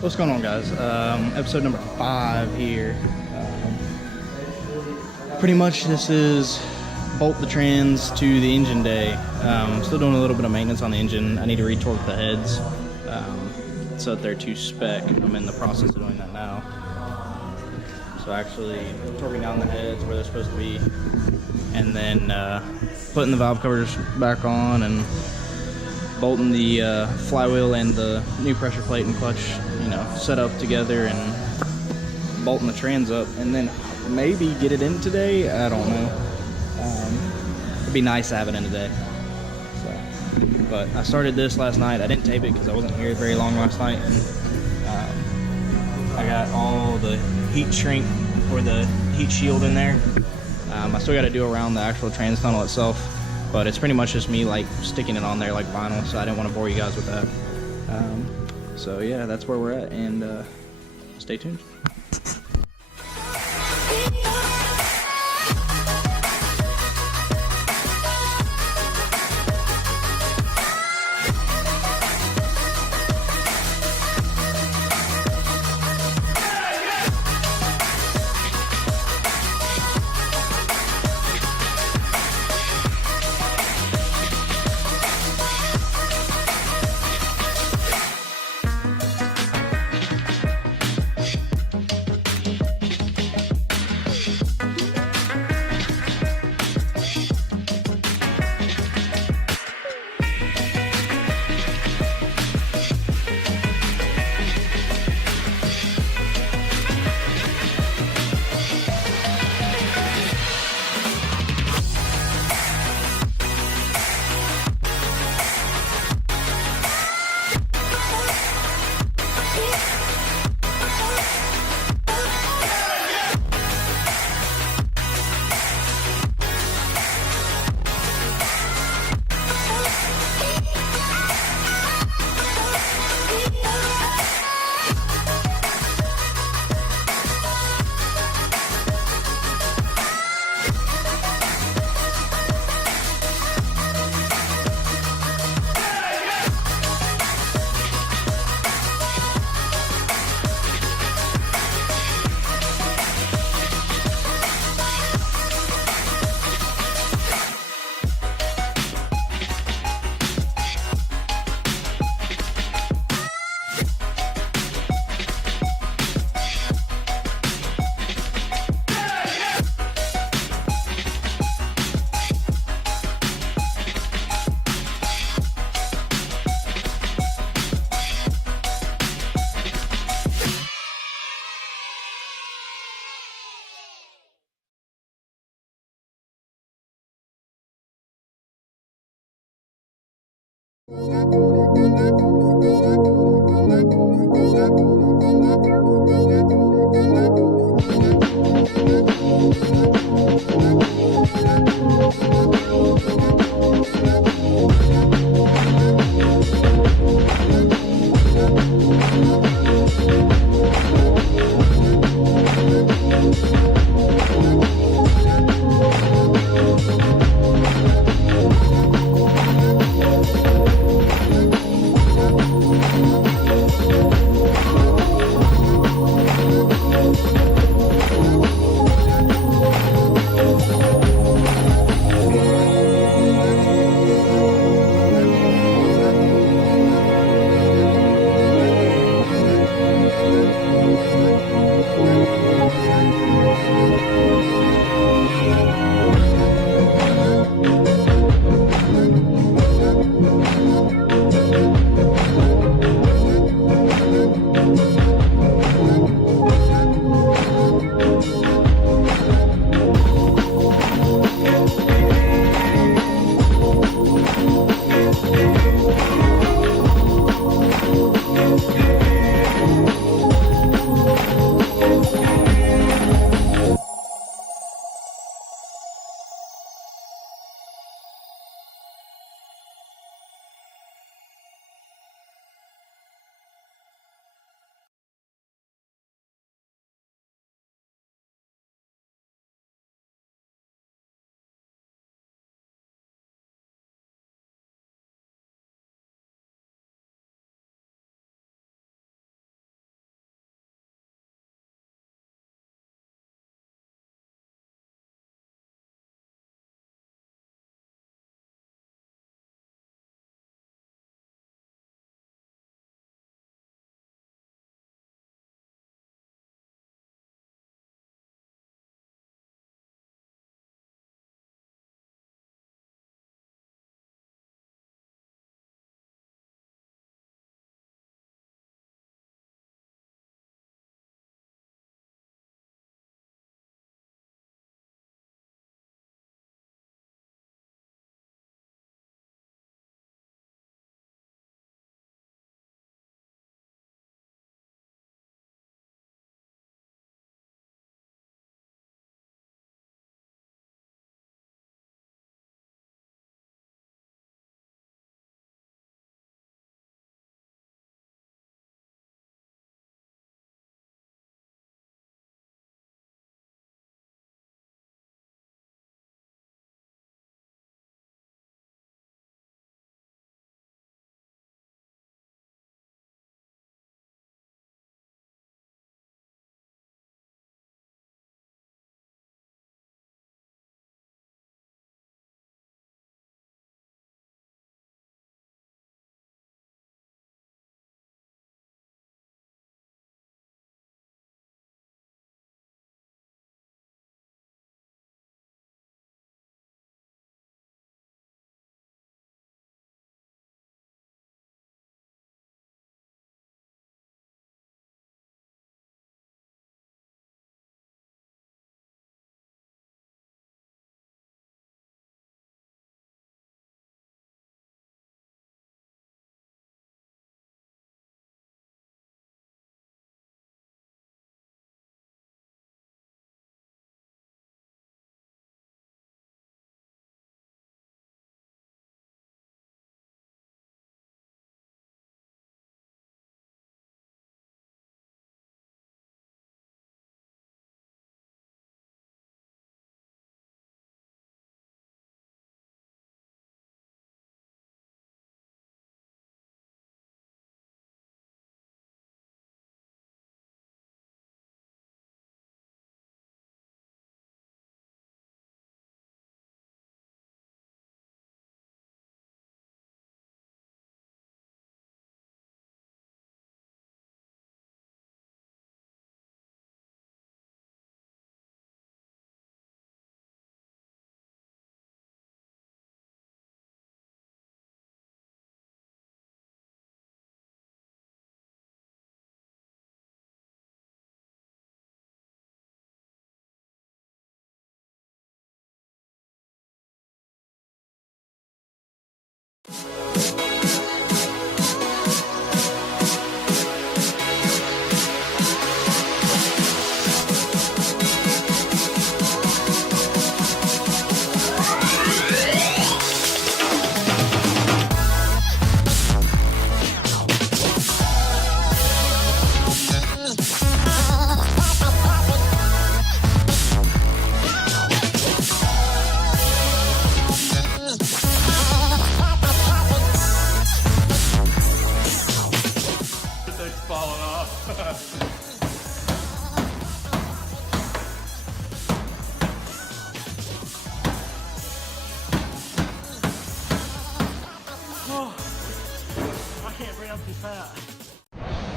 What's going on, guys? Episode number 5 here. Pretty much this is bolt the trans to the engine day. Still doing a little bit of maintenance on the engine. I need to retorque the heads so that they're to spec. I'm in the process of doing that now. So actually torquing down the heads where they're supposed to be, and then putting the valve covers back on and bolting the flywheel and the new pressure plate and clutch, set up together, and bolting the trans up, and then maybe get it in today. I don't know. It'd be nice to have it in today. So, but I started this last night. I didn't tape it because I wasn't here very long last night, and I got all the heat shrink or the heat shield in there. I still got to do around the actual trans tunnel itself, but it's pretty much just me like sticking it on there like vinyl, so I didn't want to bore you guys with that. So yeah, that's where we're at, and stay tuned.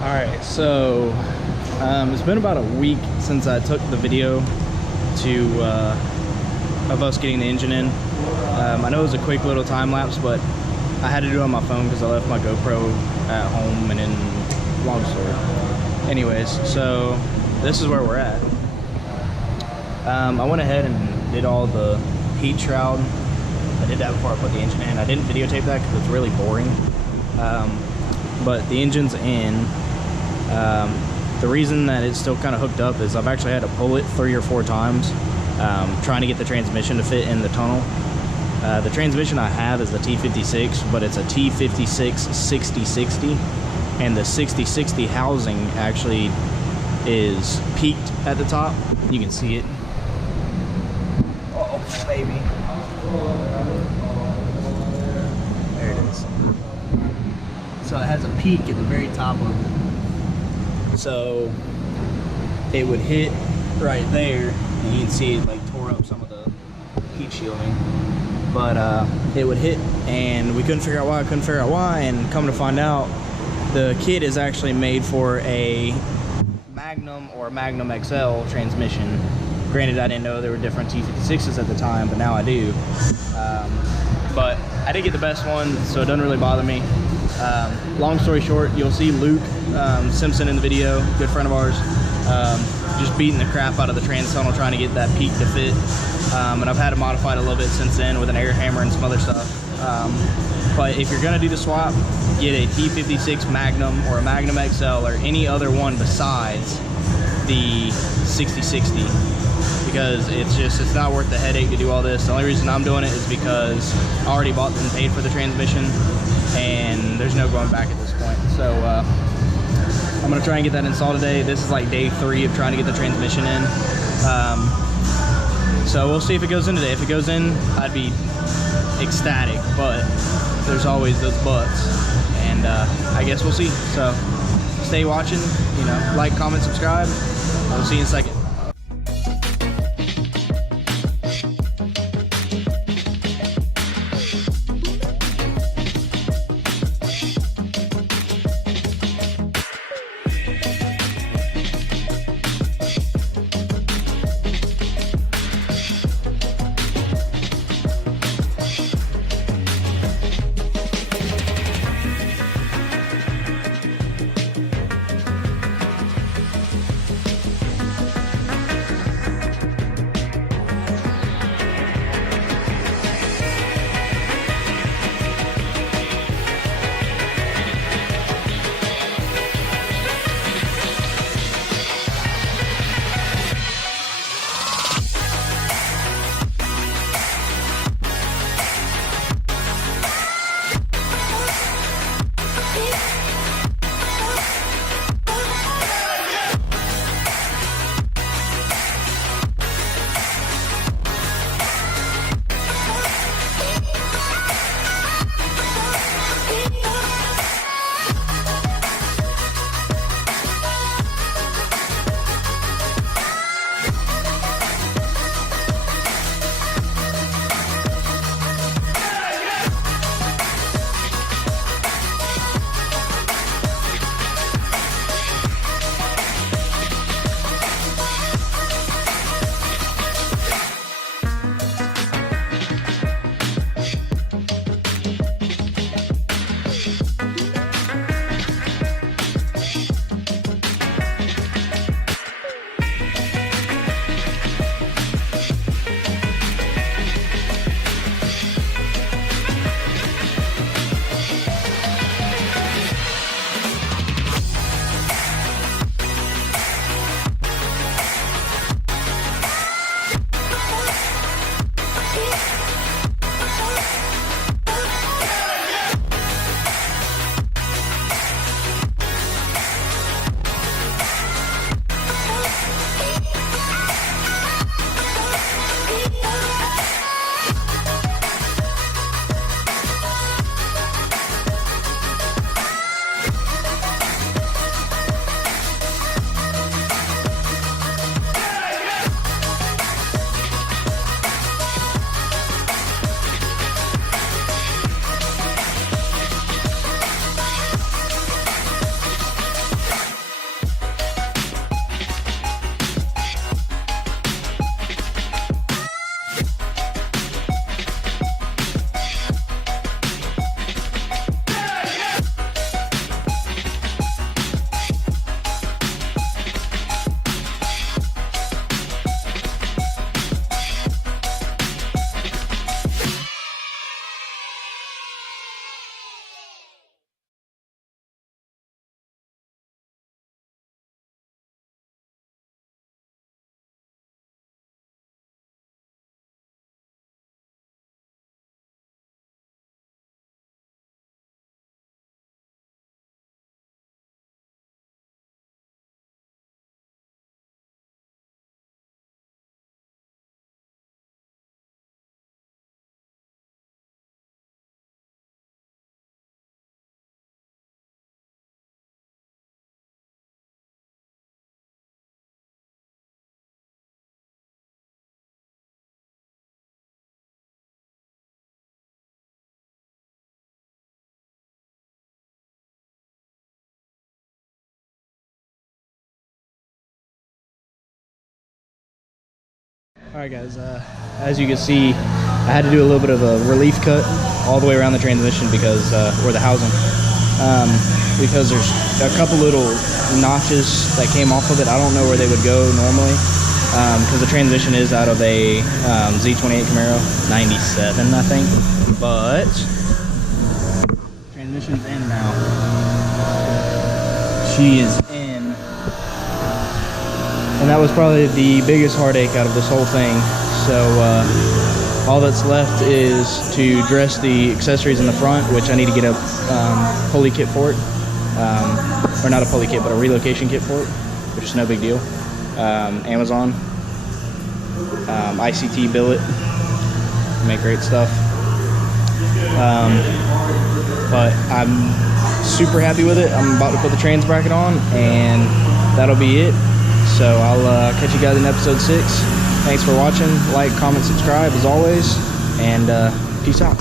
Alright, so it's been about a week since I took the video of us getting the engine in. I know it was a quick little time lapse, but I had to do it on my phone because I left my GoPro at home and in long story. Anyways, so this is where we're at. I went ahead and did all the heat shroud. I did that before I put the engine in. I didn't videotape that because it's really boring. But the engine's in. The reason that it's still kind of hooked up is I've actually had to pull it 3 or 4 times trying to get the transmission to fit in the tunnel. The transmission I have is the T56, but it's a T56 6060, and the 6060 housing actually is peaked at the top. You can see it. Oh, baby. There it is. So it has a peak at the very top of it. So it would hit right there, and you can see it like tore up some of the heat shielding. But it would hit, and we couldn't figure out why, and come to find out, the kit is actually made for a Magnum or Magnum XL transmission. Granted, I didn't know there were different T56s at the time, but now I do. But I did get the best one, so it doesn't really bother me. Long story short, you'll see Luke Simpson in the video, good friend of ours, just beating the crap out of the trans tunnel trying to get that peak to fit. And I've had to modify it a little bit since then with an air hammer and some other stuff. But if you're gonna do the swap, get a T56 Magnum or a Magnum XL or any other one besides the 6060, because it's not worth the headache to do all this. The only reason I'm doing it is because I already bought and paid for the transmission, and there's no going back at this point. So I'm gonna try and get that installed today. This is like day 3 of trying to get the transmission in. So we'll see if it goes in today. If it goes in, I'd be ecstatic, but there's always those buts, and I guess we'll see. So stay watching, you know, like, comment, subscribe. We'll see you in a second. Alright guys, as you can see, I had to do a little bit of a relief cut all the way around the transmission because, or the housing, because there's a couple little notches that came off of it. I don't know where they would go normally, because the transmission is out of a Z28 Camaro, 97 I think, but transmission's in now. She is in. And that was probably the biggest heartache out of this whole thing. So all that's left is to dress the accessories in the front, which I need to get a pulley kit for it. Or not a pulley kit, but a relocation kit for it, which is no big deal. Amazon, ICT billet, make great stuff. But I'm super happy with it. I'm about to put the trans bracket on, and that'll be it. So I'll catch you guys in episode 6. Thanks for watching. Like, comment, subscribe as always, and peace out.